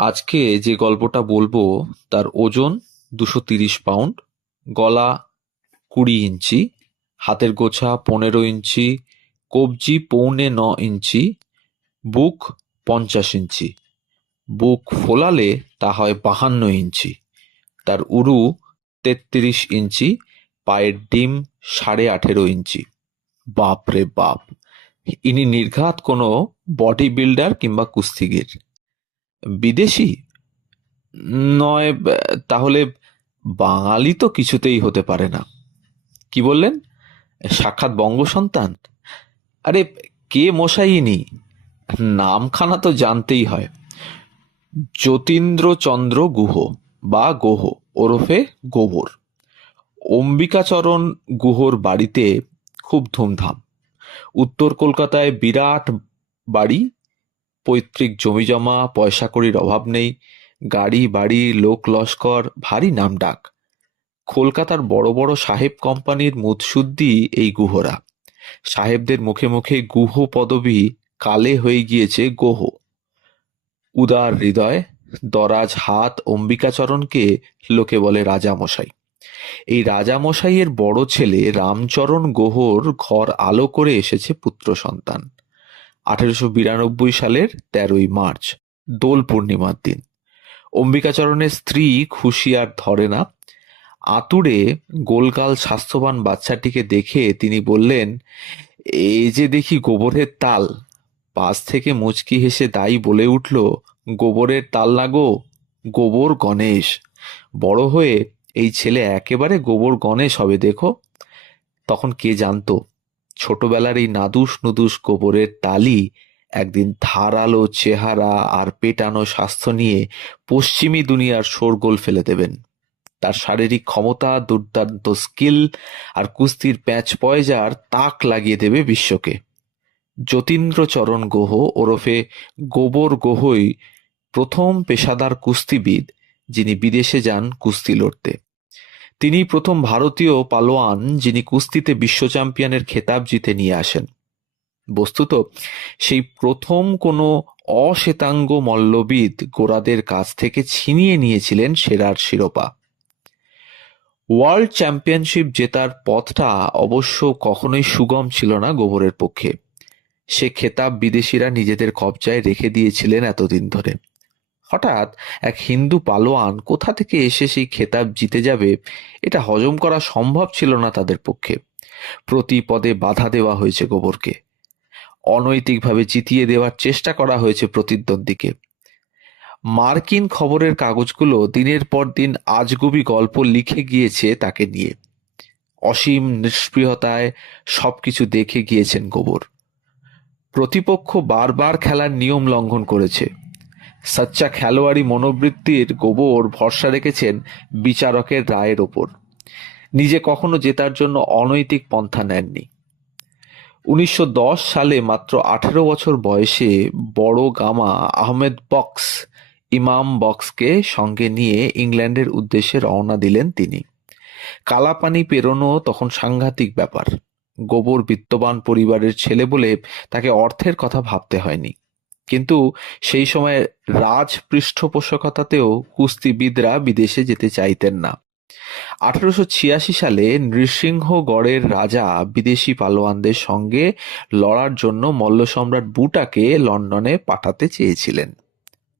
আজকে যে গল্পটা বলবো তার ওজন 230 পাউন্ড, গলা 20 ইঞ্চি, হাতের গোছা 15 ইঞ্চি, কবজি 8.25 ইঞ্চি, বুক 50 ইঞ্চি। বুক ফোলালে তা হয় 52 ইঞ্চি। তার উরু 33 ইঞ্চি, পায়ের ডিম 18.5 ইঞ্চি। বাপ রে বাপ! ইনি নির্ঘাত কোনো বডি বিল্ডার কিংবা কুস্তিগির। বিদেশি নয়। তাহলে বাঙালি তো কিছুতেই হতে পারে না। কি বললেন? সাক্ষাৎ বঙ্গ সন্তান? আরে, কে মশাই ইনি? নামখানা তো জানতেই হয়। যতীন্দ্রচন্দ্র গুহ বা গোহ ওরফে গোবর। অম্বিকাচরণ গুহর বাড়িতে খুব ধুমধাম। উত্তর কলকাতায় বিরাট বাড়ি, পৈতৃক জমিজমা, পয়সা কড়ির অভাব নেই, গাড়ি বাড়ি, লোক লস্কর, ভারী নামডাক। কলকাতার বড় বড় সাহেব কোম্পানির মুৎসুদ্দি এই গুহরা। সাহেবদের মুখে মুখে গুহ পদবী কালে হয়ে গিয়েছে গোহ। উদার হৃদয়, দরাজ হাত অম্বিকাচরণকে লোকে বলে রাজামশাই। এই রাজামশাইয়ের বড় ছেলে রামচরণ গুহর ঘর আলো করে এসেছে পুত্র সন্তান। 1892 সালের 13ই মার্চ, দোল পূর্ণিমার দিন। অম্বিকাচরণের স্ত্রী খুশি আর ধরে না। আতুরে গোলগাল স্বাস্থ্যবান বাচ্চাটিকে দেখে তিনি বললেন, এই যে দেখি গোবরের তাল। পাশ থেকে মুচকি হেসে দাই বলে উঠল, গোবরের তাল না গো, গোবর গণেশ। বড় হয়ে এই ছেলে একেবারে গোবর গণেশ হবে দেখো। তখন কে জানতো, ছোটবেলার এই নাদুস নুদুস গোবরের তালই একদিন ধারালো চেহারা আর পেটানো স্বাস্থ্য নিয়ে পশ্চিমী দুনিয়ার শোরগোল ফেলে দেবেন। তার শারীরিক ক্ষমতা, দুর্দান্ত স্কিল আর কুস্তির প্যাঁচ পয়জার তাক লাগিয়ে দেবে বিশ্বকে। যতীন্দ্রচরণ গুহ ওরফে গোবর গুহই প্রথম পেশাদার কুস্তিবিদ যিনি বিদেশে যান কুস্তি লড়তে। তিনি প্রথম ভারতীয় পালোয়ান যিনি কুস্তিতে বিশ্ব চ্যাম্পিয়নের খেতাব জিতে নিয়ে আসেন। বস্তুত সেই প্রথম কোনো অশ্বেতাঙ্গ মল্লবিদ গোরাদের কাছ থেকে ছিনিয়ে নিয়েছিলেন সেরার শিরোপা। ওয়ার্ল্ড চ্যাম্পিয়নশিপ জেতার পথটা অবশ্য কখনোই সুগম ছিল না গোবরের পক্ষে। সে খেতাব বিদেশিরা নিজেদের কবজায় রেখে দিয়েছিলেন এতদিন ধরে। হঠাৎ এক হিন্দু পালোয়ান কোথা থেকে এসে সেই খেতাব জিতে যাবে, এটা হজম করা সম্ভব ছিল না তাদের পক্ষে। প্রতি পদে বাধা দেওয়া হয়েছে গোবরকে। অনৈতিকভাবে জিতিয়ে দেওয়ার চেষ্টা করা হয়েছে প্রতিদ্বন্দ্বীকে। মার্কিন খবরের কাগজগুলো দিনের পর দিন আজগুবি গল্প লিখে গিয়েছে তাকে নিয়ে। অসীম নিষ্পৃহতায় সবকিছু দেখে গিয়েছেন গোবর। প্রতিপক্ষ বারবার খেলার নিয়ম লঙ্ঘন করেছে। সচ্চা খেলোয়াড়ি মনোবৃত্তির গোবর ভরসা রেখেছেন বিচারকের রায়ের ওপর। নিজে কখনো জেতার জন্য অনৈতিক পন্থা নেননি। 1910 সালে মাত্র 18 বছর বয়সে বড় গামা আহমেদ বক্স, ইমাম বক্সকে সঙ্গে নিয়ে ইংল্যান্ডের উদ্দেশ্যে রওনা দিলেন তিনি। কালাপানি পেরোনো তখন সাংঘাতিক ব্যাপার। গোবর বিত্তবান পরিবারের ছেলে বলে তাকে অর্থের কথা ভাবতে হয়নি। কিন্তু সেই সময় রাজ পৃষ্ঠপোষকতাতেও কুস্তিবিদরা বিদেশে যেতে চাইতেন না। 1886 সালে নৃসিংহগড়ের রাজা বিদেশি পালোয়ানদের সঙ্গে লড়ার জন্য মল্ল সম্রাট বুটাকে লন্ডনে পাঠাতে চেয়েছিলেন।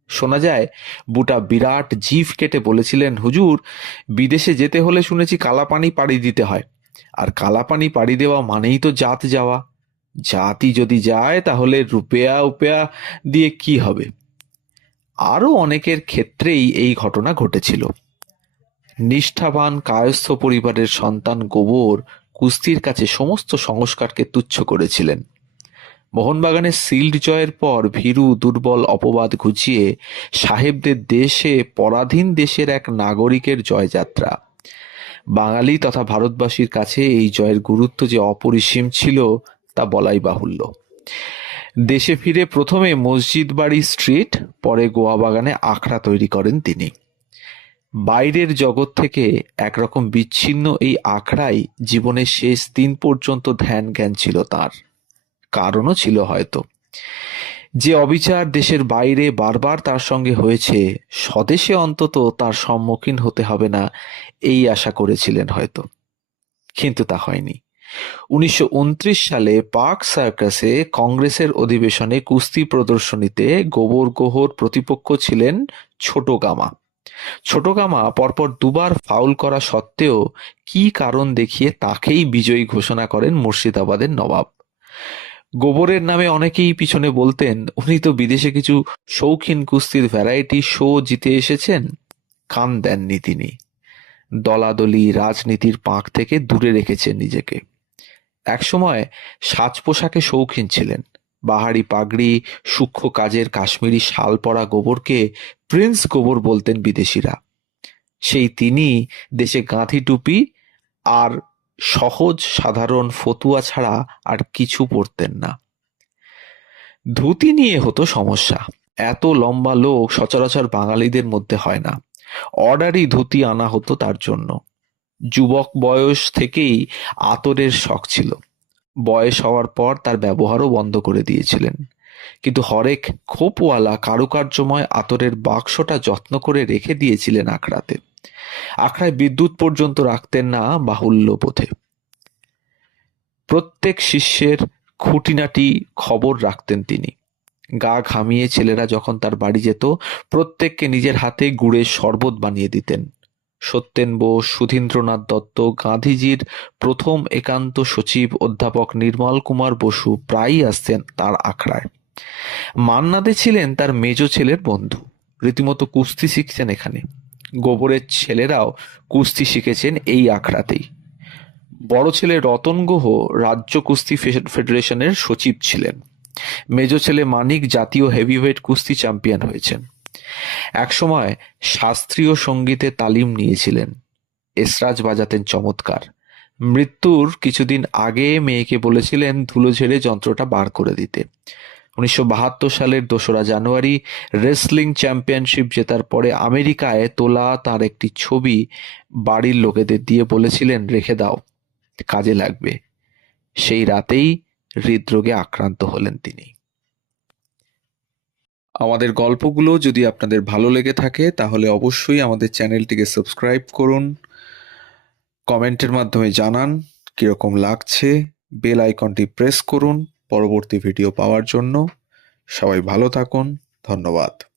শোনা যায় বুটা বিরাট জিভ কেটে বলেছিলেন, হুজুর, বিদেশে যেতে হলে শুনেছি কালাপানি পাড়ি দিতে হয়, আর কালাপানি পাড়ি দেওয়া মানেই তো জাত যাওয়া। জাতি যদি যায় তাহলে রুপেয়া উপেয়া দিয়ে কি হবে? আরো অনেকের ক্ষেত্রেই এই ঘটনা ঘটেছিল। নিষ্ঠাবান কায়স্থ পরিবারের সন্তান গোবর কুস্তির কাছে সমস্ত সংস্কারকে তুচ্ছ করেছিলেন। মোহনবাগানের সিল্ড জয়ের পর ভীরু দুর্বল অপবাদ ঘুচিয়ে সাহেবদের দেশে পরাধীন দেশের এক নাগরিকের জয়যাত্রা। বাঙালি তথা ভারতবাসীর কাছে এই জয়ের গুরুত্ব যে অপরিসীম ছিল তা বলাই বাহুল্য। দেশে ফিরে প্রথমে মসজিদ বাড়ি স্ট্রিট, পরে গোয়াবাগানে আখড়া তৈরি করেন তিনি। বাইরের জগৎ থেকে একরকম বিচ্ছিন্ন এই আখড়াই জীবনের শেষ দিন পর্যন্ত ধ্যান জ্ঞান ছিল তার। কারণও ছিল হয়তো। যে অবিচার দেশের বাইরে বারবার তার সঙ্গে হয়েছে, স্বদেশে অন্তত তার সম্মুখীন হতে হবে না, এই আশা করেছিলেন হয়তো। কিন্তু তা হয়নি। 1929 সালে পার্ক সার্কাসে কংগ্রেসের অধিবেশনে কুস্তি প্রদর্শনীতে গোবর গুহর প্রতিপক্ষ ছিলেন ছোট গামা। ছোট গামা পরপর দুবার ফাউল করা সত্ত্বেও কী কারণ দেখিয়ে তাকেই বিজয়ী ঘোষণা করেন মুর্শিদাবাদের নবাব। গোবরের নামে অনেকেই পিছনে বলতেন, উনি তো বিদেশে কিছু শৌখিন কুস্তির ভ্যারাইটি শো জিতে এসেছেন। কান দেননি তিনি। দলাদলি রাজনীতির পাঁক থেকে দূরে রেখেছেন নিজেকে। একসময় সাজ পোশাকে শৌখিন ছিলেন। বাহারি পাগড়ি, সূক্ষ্ম কাজের কাশ্মীরি শাল পরা গোবরকে প্রিন্স গোবর বলতেন বিদেশিরা। সেই তিনি দেশে গাঁথি টুপি আর সহজ সাধারণ ফতুয়া ছাড়া আর কিছু পরতেন না। ধুতি নিয়ে হতো সমস্যা। এত লম্বা লোক সচরাচর বাঙালিদের মধ্যে হয় না। অর্ডারি ধুতি আনা হতো তার জন্য। যুবক বয়স থেকেই আতরের শখ ছিল। বয়স হওয়ার পর তার ব্যবহারও বন্ধ করে দিয়েছিলেন। কিন্তু হরেক খোপওয়ালা কারুকার্যময় আতরের বাক্সটা যত্ন করে রেখে দিয়েছিলেন আখড়াতে। আখড়ায় বিদ্যুৎ পর্যন্ত রাখতেন না বাহুল্য বোধে। প্রত্যেক শিষ্যের খুঁটিনাটি খবর রাখতেন তিনি। গা ঘামিয়ে ছেলেরা যখন তার বাড়ি যেত, প্রত্যেককে নিজের হাতে গুড়ের শরবত বানিয়ে দিতেন। সত্যেন বোস, সুধীন্দ্রনাথ দত্ত, গান্ধীজির প্রথম একান্ত সচিব অধ্যাপক নির্মল কুমার বসু প্রায়ই আসতেন তার আখড়ায়। মান্না দে ছিলেন তার মেজ ছেলের বন্ধু। রীতিমতো কুস্তি শিখছেন এখানে। গোবরের ছেলেরাও কুস্তি শিখেছেন এই আখড়াতেই। বড় ছেলে রতন গুহ রাজ্য কুস্তি ফেডারেশনের সচিব ছিলেন। মেজ ছেলে মানিক জাতীয় হেভিওয়েট কুস্তি চ্যাম্পিয়ন হয়েছেন। একসময় শাস্ত্রীয় সঙ্গীতে তালিম নিয়েছিলেন। এসরাজ বাজাতেন চমৎকার। মৃত্যুর কিছুদিন আগে মেয়েকে বলেছিলেন ধুলো ঝেড়ে যন্ত্রটা বার করে দিতে। 1972 সালের 2রা জানুয়ারি রেসলিং চ্যাম্পিয়নশিপ জেতার পরে আমেরিকায় তোলা তার একটি ছবি বাড়ির লোকেদের দিয়ে বলেছিলেন, রেখে দাও, কাজে লাগবে। সেই রাতেই হৃদরোগে আক্রান্ত হলেন তিনি। আমাদের গল্পগুলো যদি আপনাদের ভালো লেগে থাকে তাহলে অবশ্যই আমাদের চ্যানেলটিকে সাবস্ক্রাইব করুন, কমেন্টের মাধ্যমে জানান কিরকম লাগছে, বেল আইকনটি প্রেস করুন পরবর্তী ভিডিও পাওয়ার জন্য। সবাই ভালো থাকুন, ধন্যবাদ।